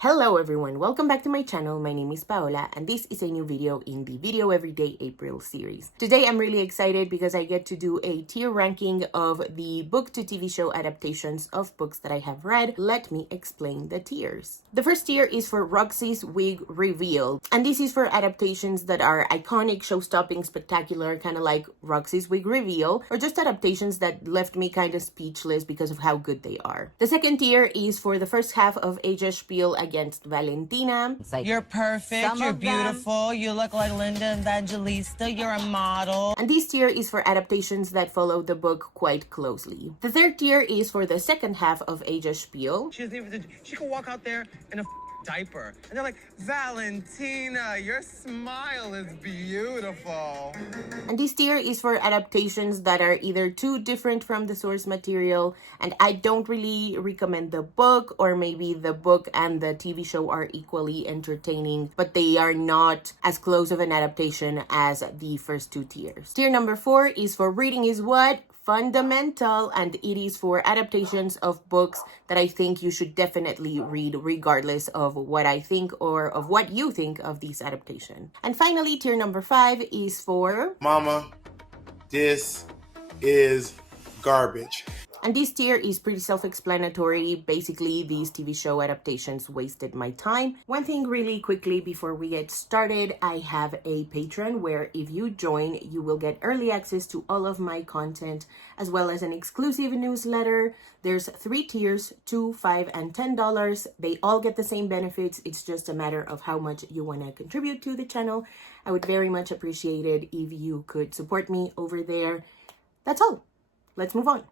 Hello everyone, welcome back to my channel. My name is Paola and this is a new video in the Video Everyday April series. Today I'm really excited because I get to do a tier ranking of the book to TV show adaptations of books that I have read. Let me explain the tiers. The first tier is for Roxy's Wig Reveal, and this is for adaptations that are iconic, show-stopping, spectacular, kind of like Roxy's Wig Reveal, or just adaptations that left me kind of speechless because of how good they are. The second tier is for the first half of Asia's spiel against Valentina. It's like, you're perfect, you're beautiful, you look like Linda Evangelista, you're a model. And this tier is for adaptations that follow the book quite closely. The third tier is for the second half of Asia's spiel. She can walk out there in a diaper. And they're like, Valentina, your smile is beautiful. And this tier is for adaptations that are either too different from the source material, and I don't really recommend the book, or maybe the book and the TV show are equally entertaining, but they are not as close of an adaptation as the first two tiers. Tier number 4 is for Reading is What? Fundamental, and it is for adaptations of books that I think you should definitely read regardless of what I think or of what you think of these adaptations. And finally, tier number 5 is for Mama, this is garbage. And this tier is pretty self-explanatory. Basically, these TV show adaptations wasted my time. One thing really quickly before we get started, I have a Patreon where if you join, you will get early access to all of my content, as well as an exclusive newsletter. There's 3 tiers, $2, $5, and $10. They all get the same benefits. It's just a matter of how much you want to contribute to the channel. I would very much appreciate it if you could support me over there. That's all. Let's move on.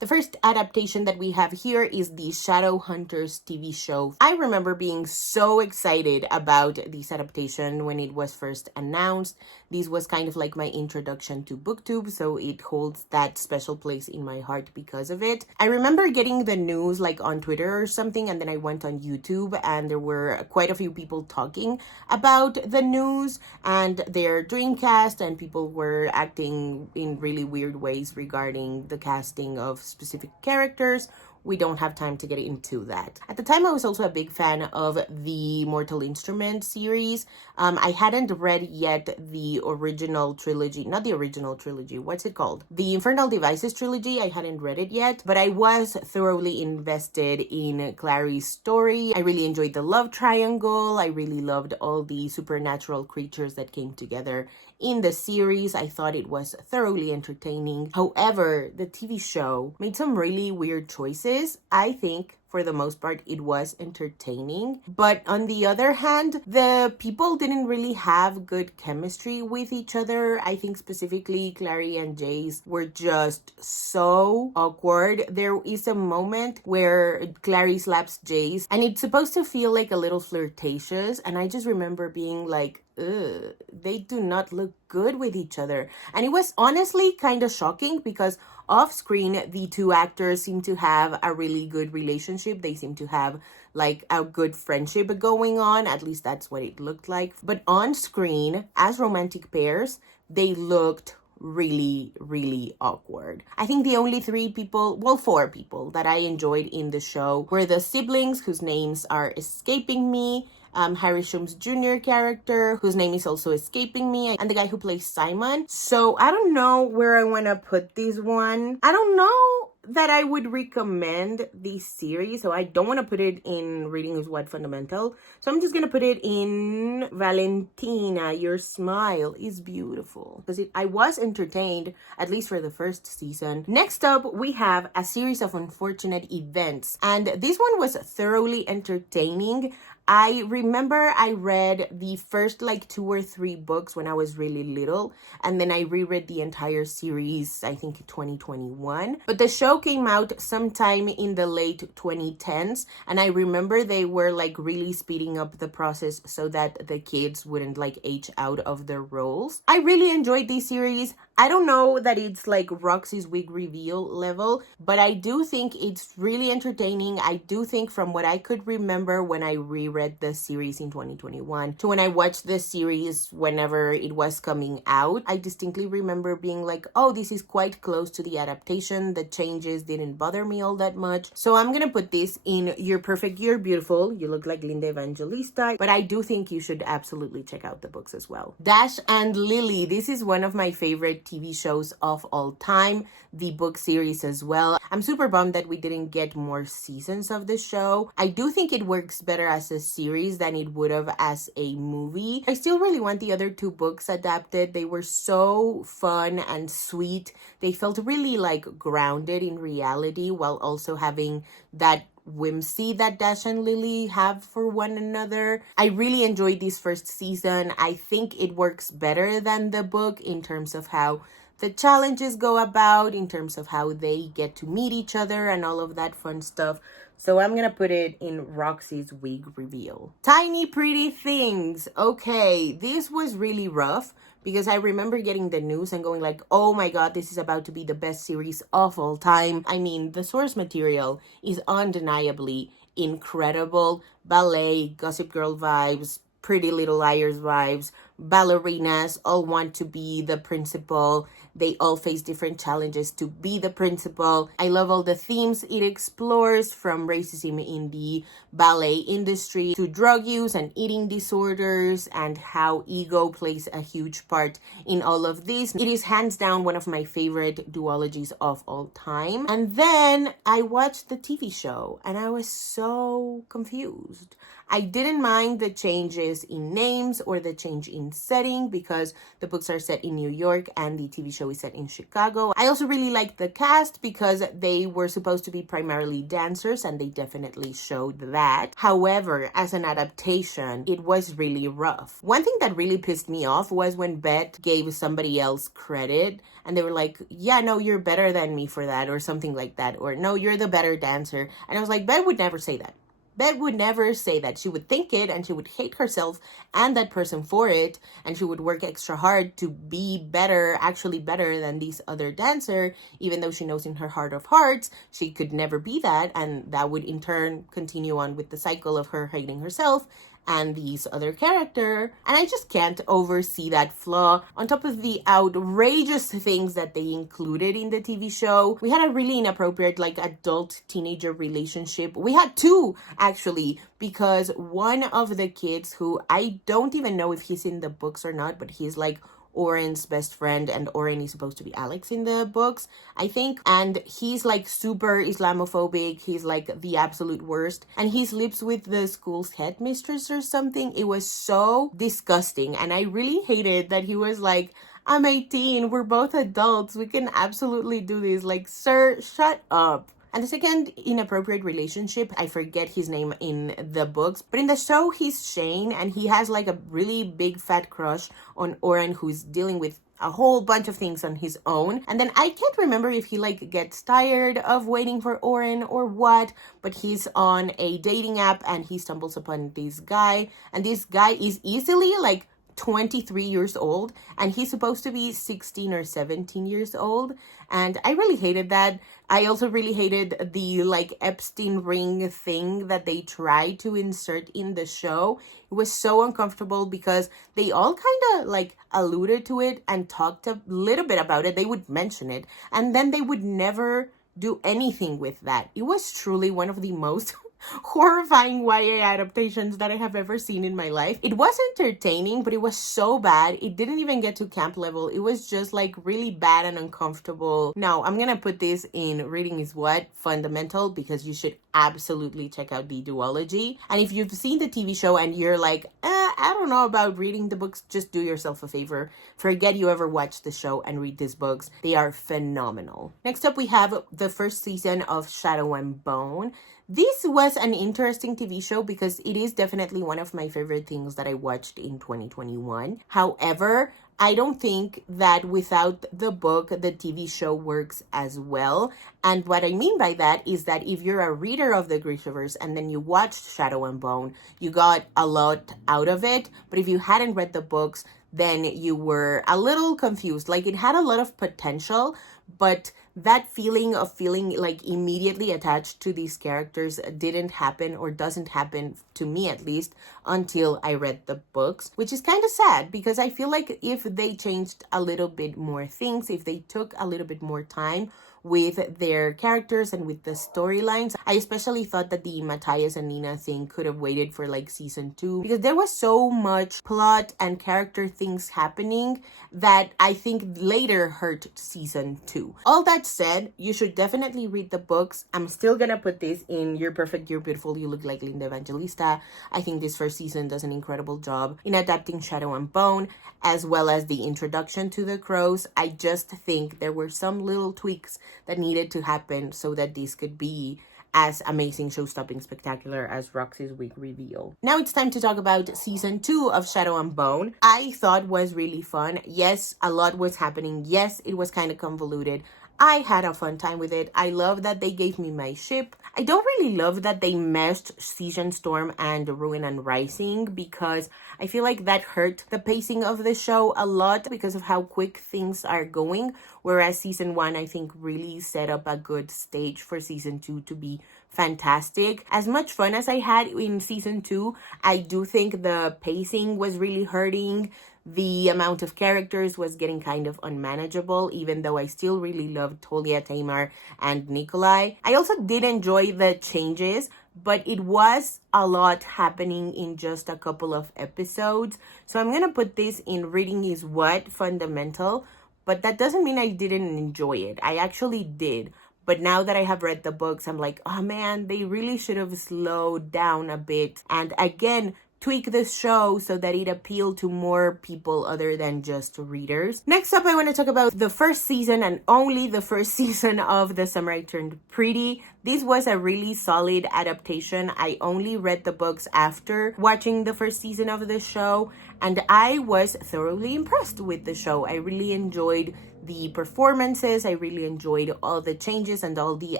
The first adaptation that we have here is the Shadowhunters TV show. I remember being so excited about this adaptation when it was first announced. This was kind of like my introduction to BookTube, so it holds that special place in my heart because of it. I remember getting the news like on Twitter or something, and then I went on YouTube and there were quite a few people talking about the news and their Dreamcast, and people were acting in really weird ways regarding the casting of specific characters. We don't have time to get into that. At the time, I was also a big fan of the Mortal Instruments series. I hadn't read yet the original trilogy, not the original trilogy, what's it called? The Infernal Devices trilogy, I hadn't read it yet, but I was thoroughly invested in Clary's story. I really enjoyed the love triangle. I really loved all the supernatural creatures that came together in the series. I thought it was thoroughly entertaining. However, the TV show made some really weird choices. I think for the most part, it was entertaining. But on the other hand, the people didn't really have good chemistry with each other. I think specifically Clary and Jace were just so awkward. There is a moment where Clary slaps Jace, and it's supposed to feel like a little flirtatious. And I just remember being like, ugh, they do not look good with each other. And it was honestly kind of shocking because off screen, the two actors seem to have a really good relationship. They seem to have like a good friendship going on. At least that's what it looked like. But on screen, as romantic pairs, they looked really, really awkward. I think the only 4 people that I enjoyed in the show were the siblings whose names are escaping me, Harry Shum's Jr. character, whose name is also escaping me, and the guy who plays Simon. So I don't know where I want to put this one. I don't know that I would recommend this series, so I don't want to put it in Reading is What Fundamental. So I'm just going to put it in Valentina, your smile is beautiful. Because I was entertained, at least for the first season. Next up, we have A Series of Unfortunate Events. And this one was thoroughly entertaining. I remember I read the first like 2 or 3 books when I was really little, and then I reread the entire series, I think in 2021. But the show came out sometime in the late 2010s, and I remember they were like really speeding up the process so that the kids wouldn't like age out of their roles. I really enjoyed this series. I don't know that it's like Roxy's Wig Reveal level, but I do think it's really entertaining. I do think from what I could remember when I reread read the series in 2021 to when I watched the series whenever it was coming out. I distinctly remember being like, oh, this is quite close to the adaptation. The changes didn't bother me all that much. So I'm gonna put this in You're Perfect, You're Beautiful. You look like Linda Evangelista, but I do think you should absolutely check out the books as well. Dash and Lily. This is one of my favorite TV shows of all time. The book series as well. I'm super bummed that we didn't get more seasons of the show. I do think it works better as a series than it would have as a movie. I still really want the other two books adapted. They were so fun and sweet. They felt really like grounded in reality while also having that whimsy that Dash and Lily have for one another. I really enjoyed this first season. I think it works better than the book in terms of how the challenges go about, in terms of how they get to meet each other and all of that fun stuff. So I'm gonna put it in Roxy's wig reveal. Tiny Pretty Things. Okay, this was really rough because I remember getting the news and going like, oh my god, this is about to be the best series of all time. I mean, the source material is undeniably incredible. Ballet, Gossip Girl vibes, Pretty Little Liars vibes, ballerinas all want to be the principal. They all face different challenges to be the principal. I love all the themes it explores, from racism in the ballet industry to drug use and eating disorders, and how ego plays a huge part in all of this. It is hands down one of my favorite duologies of all time. And then I watched the TV show and I was so confused. I didn't mind the changes in names or the change in setting because the books are set in New York and the TV show is set in Chicago. I also really liked the cast because they were supposed to be primarily dancers and they definitely showed that. However, as an adaptation, it was really rough. One thing that really pissed me off was when Beth gave somebody else credit and they were like, yeah, no, you're better than me for that, or something like that, or no, you're the better dancer. And I was like, Beth would never say that. Beth would never say that. She would think it and she would hate herself and that person for it, and she would work extra hard to be better, actually better than this other dancer, even though she knows in her heart of hearts she could never be that, and that would in turn continue on with the cycle of her hating herself and this other character. And I just can't oversee that flaw. On top of the outrageous things that they included in the TV show, we had a really inappropriate like adult teenager relationship. We had two actually, because one of the kids, who I don't even know if he's in the books or not, but he's like Oren's best friend, and Oren is supposed to be Alex in the books, I think. And he's like super Islamophobic. He's like the absolute worst. And he sleeps with the school's headmistress or something. It was so disgusting. And I really hated that he was like, I'm 18. We're both adults. We can absolutely do this. Like, sir, shut up. And the second inappropriate relationship, I forget his name in the books, but in the show, he's Shane, and he has like a really big fat crush on Oren, who's dealing with a whole bunch of things on his own. And then I can't remember if he like gets tired of waiting for Oren or what, but he's on a dating app and he stumbles upon this guy, and this guy is easily like 23 years old and he's supposed to be 16 or 17 years old, and I really hated that. I also really hated the like Epstein ring thing that they tried to insert in the show. It was so uncomfortable because they all kind of like alluded to it and talked a little bit about it. They would mention it and then they would never do anything with that. It was truly one of the most horrifying YA adaptations that I have ever seen in my life. It was entertaining, but it was so bad. It didn't even get to camp level. It was just like really bad and uncomfortable. Now, I'm gonna put this in Reading is What? Fundamental, because you should absolutely check out the duology. And if you've seen the TV show and you're like, I don't know about reading the books, just do yourself a favor. Forget you ever watched the show and read these books. They are phenomenal. Next up, we have the first season of Shadow and Bone. This was an interesting TV show because it is definitely one of my favorite things that I watched in 2021. However, I don't think that without the book, the TV show works as well. And what I mean by that is that if you're a reader of the Grishaverse and then you watched Shadow and Bone, you got a lot out of it. But if you hadn't read the books, then you were a little confused. Like, it had a lot of potential, but that feeling of feeling like immediately attached to these characters didn't happen, or doesn't happen to me at least, until I read the books, which is kind of sad because I feel like if they changed a little bit more things, if they took a little bit more time with their characters and with the storylines. I especially thought that the Matthias and Nina thing could have waited for like season 2, because there was so much plot and character things happening that I think later hurt season 2. All that said, you should definitely read the books. I'm still gonna put this in You're Perfect, You're Beautiful, You Look Like Linda Evangelista. I think this first season does an incredible job in adapting Shadow and Bone, as well as the introduction to the crows. I just think there were some little tweaks that needed to happen so that this could be as amazing, show-stopping, spectacular as Roxy's wig reveal. Now it's time to talk about season 2 of Shadow and Bone. I thought was really fun. Yes, a lot was happening. Yes, it was kind of convoluted. I had a fun time with it. I love that they gave me my ship. I don't really love that they meshed Season Storm and Ruin and Rising, because I feel like that hurt the pacing of the show a lot because of how quick things are going. Whereas season 1, I think, really set up a good stage for season 2 to be fantastic. As much fun as I had in season 2, I do think the pacing was really hurting. The amount of characters was getting kind of unmanageable, even though I still really loved Tolia, Tamar, and Nikolai. I also did enjoy the changes, but it was a lot happening in just a couple of episodes. So I'm gonna put this in reading is what fundamental, but that doesn't mean I didn't enjoy it. I actually did. But now that I have read the books, I'm like, oh man, they really should have slowed down a bit. And again, tweak the show so that it appealed to more people other than just readers. Next up, I want to talk about the first season, and only the first season, of The Summer I Turned Pretty. This was a really solid adaptation. I only read the books after watching the first season of the show, and I was thoroughly impressed with the show. I really enjoyed the performances. I really enjoyed all the changes and all the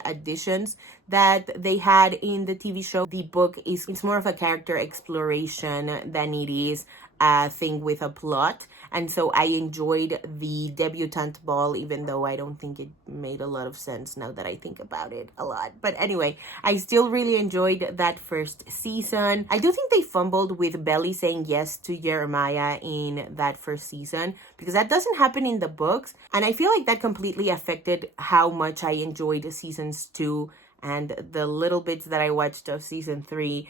additions that they had in the TV show. The book it's more of a character exploration than it is a thing with a plot. And so I enjoyed the debutante ball, even though I don't think it made a lot of sense now that I think about it a lot. But anyway, I still really enjoyed that first season. I do think they fumbled with Belly saying yes to Jeremiah in that first season, because that doesn't happen in the books. And I feel like that completely affected how much I enjoyed seasons 2 and the little bits that I watched of season 3.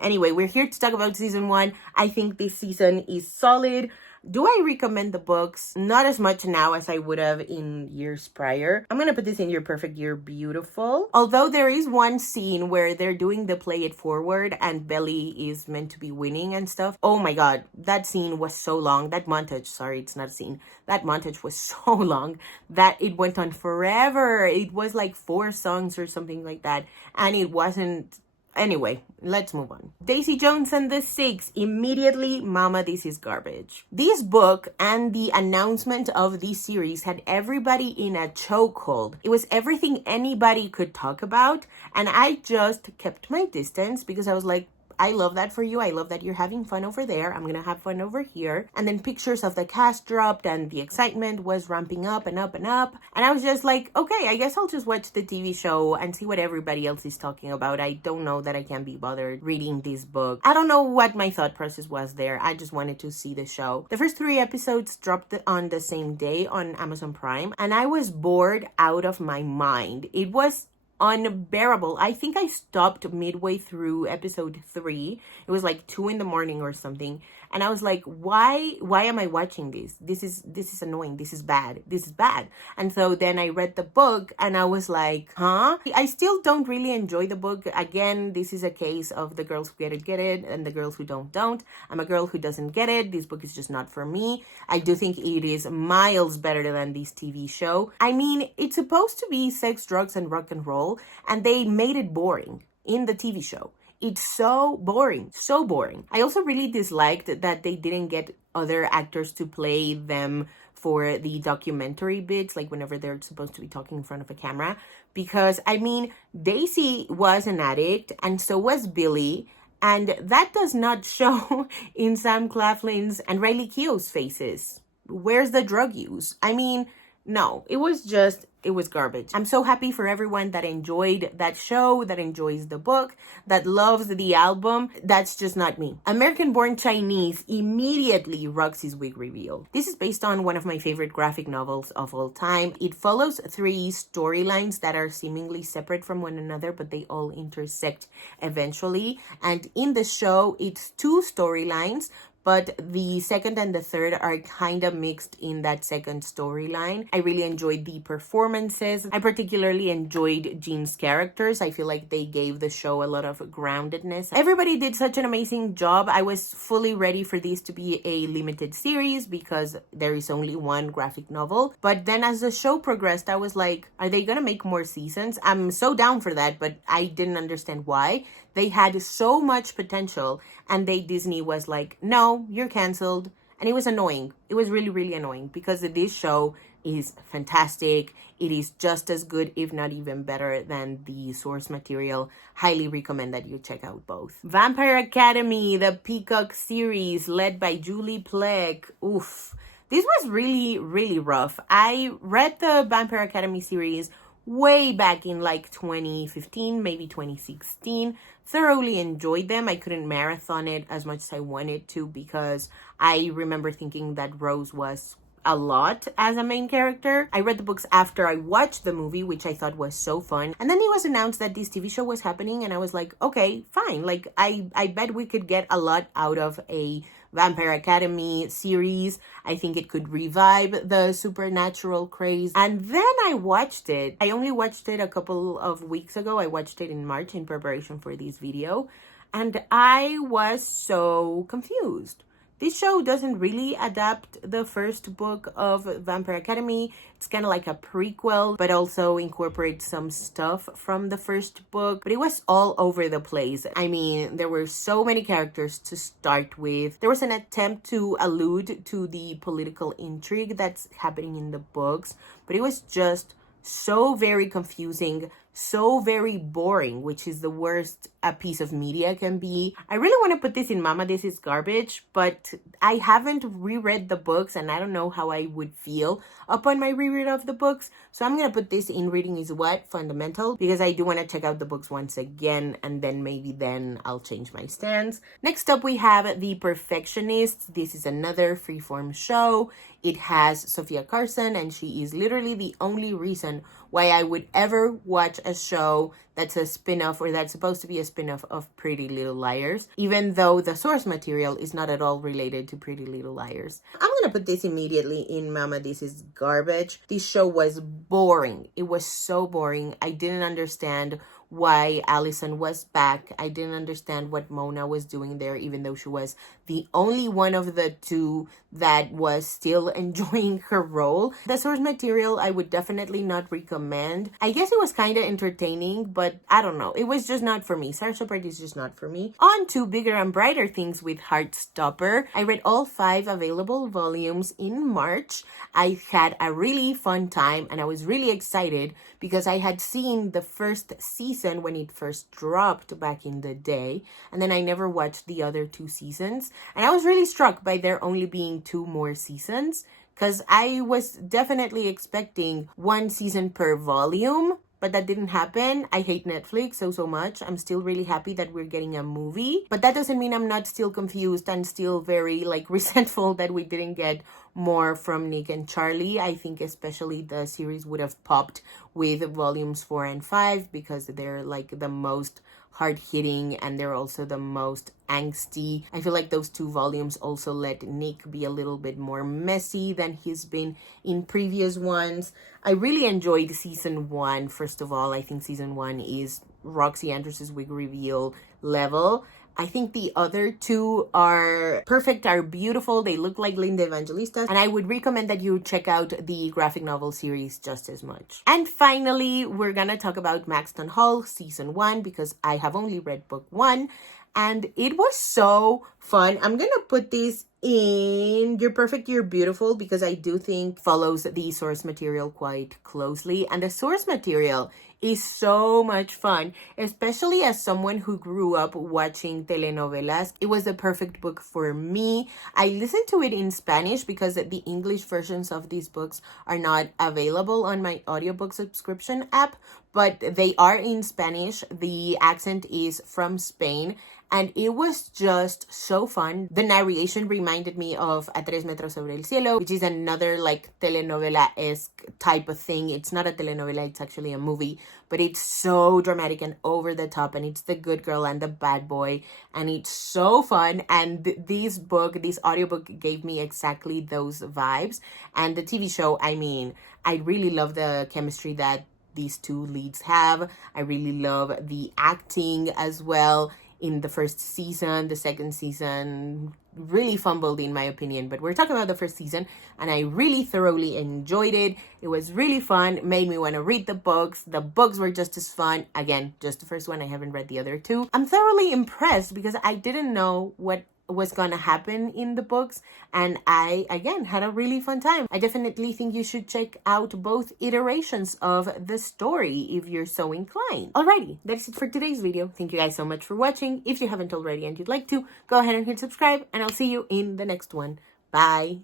Anyway, we're here to talk about season 1. I think this season is solid. Do I recommend the books? Not as much now as I would have in years prior. I'm gonna put this in You're Perfect, You're Beautiful. Although there is one scene where they're doing the play it forward and Belly is meant to be winning and stuff. Oh my god, that scene was so long. That montage, sorry, it's not a scene. That montage was so long that it went on forever. It was like 4 songs or something like that. And it wasn't... Anyway, let's move on. Daisy Jones and the Six. Immediately, mama, this is garbage. This book and the announcement of this series had everybody in a chokehold. It was everything anybody could talk about, and I just kept my distance because I was like, I love that for you. I love that you're having fun over there. I'm going to have fun over here. And then pictures of the cast dropped and the excitement was ramping up and up and up. And I was just like, okay, I guess I'll just watch the TV show and see what everybody else is talking about. I don't know that I can be bothered reading this book. I don't know what my thought process was there. I just wanted to see the show. The first 3 episodes dropped on the same day on Amazon Prime, and I was bored out of my mind. It was unbearable. I think I stopped midway through episode 3. It was like 2 in the morning or something, and I was like, why am I watching this? This is annoying. This is bad. And so then I read the book and I was like, huh? I still don't really enjoy the book. Again, this is a case of the girls who get it and the girls who don't. I'm a girl who doesn't get it. This book is just not for me. I do think it is miles better than this TV show. I mean, it's supposed to be sex, drugs, and rock and roll, and they made it boring in the TV show. It's so boring. I also really disliked that they didn't get other actors to play them for the documentary bits, like whenever they're supposed to be talking in front of a camera. Because, I mean, Daisy was an addict, and so was Billy, and that does not show in Sam Claflin's and Riley Keough's faces. Where's the drug use? I mean, No, it was garbage. I'm so happy for everyone that enjoyed that show, that enjoys the book, that loves the album. That's just not me. American Born Chinese immediately rocks his wig reveal. This is based on one of my favorite graphic novels of all time. It follows 3 storylines that are seemingly separate from one another, but they all intersect eventually. And in the show, it's 2 storylines, but the second and the third are kind of mixed in that second storyline. I really enjoyed the performances. I particularly enjoyed Jean's characters. I feel like they gave the show a lot of groundedness. Everybody did such an amazing job. I was fully ready for this to be a limited series because there is only 1 graphic novel. But then as the show progressed, I was like, are they gonna make more seasons? I'm so down for that, but I didn't understand why. They had so much potential, and Disney was like, no, you're canceled. And it was annoying. It was really, really annoying because this show is fantastic. It is just as good, if not even better, than the source material. Highly recommend that you check out both. Vampire Academy, the Peacock series led by Julie Plec. Oof. This was really, really rough. I read the Vampire Academy series way back in like 2015, maybe 2016. Thoroughly enjoyed them. I couldn't marathon it as much as I wanted to because I remember thinking that Rose was a lot as a main character. I read the books after I watched the movie, which I thought was so fun. And then it was announced that this TV show was happening, and I was like, okay, fine. Like, I bet we could get a lot out of a Vampire Academy series. I think it could revive the supernatural craze. And then I watched it. I only watched it a couple of weeks ago. I watched it in March in preparation for this video. And I was so confused. This show doesn't really adapt the first book of Vampire Academy. It's kind of like a prequel, but also incorporates some stuff from the first book. But it was all over the place. I mean, there were so many characters to start with. There was an attempt to allude to the political intrigue that's happening in the books, but it was just so very confusing, so very boring, which is the worst a piece of media can be. I really want to put this in Mama, This Is Garbage, but I haven't reread the books and I don't know how I would feel upon my reread of the books. So I'm going to put this in Reading Is What, Fundamental, because I do want to check out the books once again, and then I'll change my stance. Next up, we have The Perfectionists. This is another freeform show. It has Sophia Carson, and she is literally the only reason why I would ever watch a show that's a spin-off or that's supposed to be a spin-off of Pretty Little Liars, even though the source material is not at all related to Pretty Little Liars. I'm gonna put this immediately in Mama, This Is Garbage. This show was boring. It was so boring. I didn't understand why Allison was back. I didn't understand what Mona was doing there, even though she was the only one of the 2 that was still enjoying her role. The source material I would definitely not recommend. I guess it was kind of entertaining, but I don't know. It was just not for me. Sarah Shepard is just not for me. On to Bigger and Brighter Things with Heartstopper. I read all 5 available volumes in March. I had a really fun time and I was really excited because I had seen the first season when it first dropped back in the day, and then I never watched the other 2 seasons. And I was really struck by there only being 2 more seasons, because I was definitely expecting 1 season per volume, but that didn't happen. I hate Netflix so much. I'm still really happy that we're getting a movie, but that doesn't mean I'm not still confused and still very resentful that we didn't get more from Nick and Charlie. I think especially the series would have popped with volumes 4 and 5 because they're the most hard-hitting and they're also the most angsty. I feel like those 2 volumes also let Nick be a little bit more messy than he's been in previous ones. I really enjoyed season 1. First of all, I think season 1 is Roxy Andrews' wig reveal level. I think the other 2 are perfect, are beautiful. They look like Linda Evangelista. And I would recommend that you check out the graphic novel series just as much. And finally, we're gonna talk about Maxton Hall season 1 because I have only read book 1. And it was so fun. I'm gonna put this in You're Perfect, You're Beautiful because I do think follows the source material quite closely. And the source material is so much fun, especially as someone who grew up watching telenovelas. It was the perfect book for me. I listened to it in Spanish because the English versions of these books are not available on my audiobook subscription app, but they are in Spanish. The accent is from Spain, and it was just so fun. The narration reminded me of A Tres Metros Sobre el Cielo, which is another like telenovela-esque type of thing. It's not a telenovela, it's actually a movie, but it's so dramatic and over the top, and it's the good girl and the bad boy, and it's so fun. And this audiobook gave me exactly those vibes. And the TV show, I mean, I really love the chemistry that these two leads have. I really love the acting as well. In the first season, the second season really fumbled in my opinion, but we're talking about the first season, and I really thoroughly enjoyed it. It was really fun, made me want to read the books. The books were just as fun. Again, just the first one, I haven't read the other two. I'm thoroughly impressed because I didn't know what was gonna happen in the books, and I again had a really fun time. I definitely think you should check out both iterations of the story if you're so inclined. Alrighty, that's it for today's video. Thank you guys so much for watching. If you haven't already and you'd like to, go ahead and hit subscribe, and I'll see you in the next one. Bye.